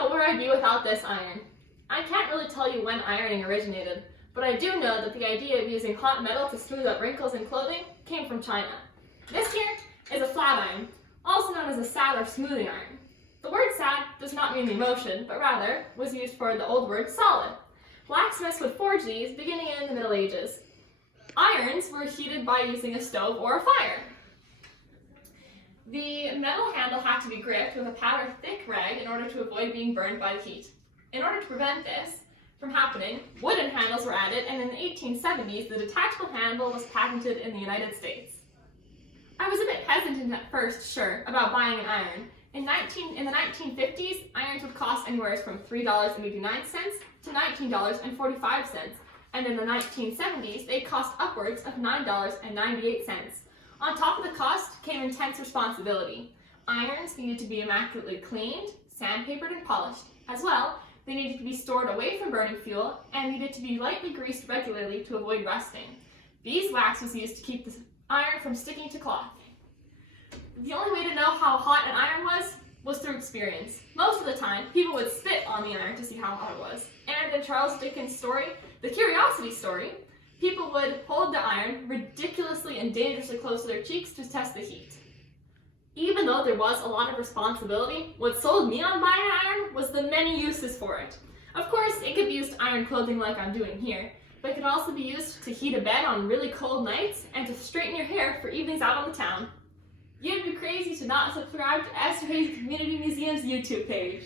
know where I'd be without this iron. I can't really tell you when ironing originated, but I do know that the idea of using hot metal to smooth out wrinkles in clothing came from China. This here is a flat iron, also known as a sad or smoothing iron. The word sad does not mean the emotion, but rather was used for the old word solid. Blacksmiths would forge these beginning in the Middle Ages. Irons were heated by using a stove or a fire. The metal handle had to be gripped with a pad or thick rag in order to avoid being burned by the heat. In order to prevent this from happening, wooden handles were added, and in the 1870s, the detachable handle was patented in the United States. I was a bit hesitant at first, sure, about buying an iron. In the 1950s, irons would cost anywhere from $3.89 to $19.45, and in the 1970s, they cost upwards of $9.98. On top of the cost came intense responsibility. Irons needed to be immaculately cleaned, sandpapered, and polished. As well, they needed to be stored away from burning fuel and needed to be lightly greased regularly to avoid rusting. Beeswax was used to keep the iron from sticking to cloth. The only way to know how hot an iron was through experience. Most of the time, people would spit on the iron to see how hot it was. And in Charles Dickens' story, The Curiosity Story, people would hold the iron ridiculously and dangerously close to their cheeks to test the heat. Even though there was a lot of responsibility, what sold me on buying an iron was the many uses for it. Of course, it could be used to iron clothing like I'm doing here, but it could also be used to heat a bed on really cold nights and to straighten your hair for evenings out on the town. You'd be crazy to not subscribe to Esther Hayes Community Museum's YouTube page.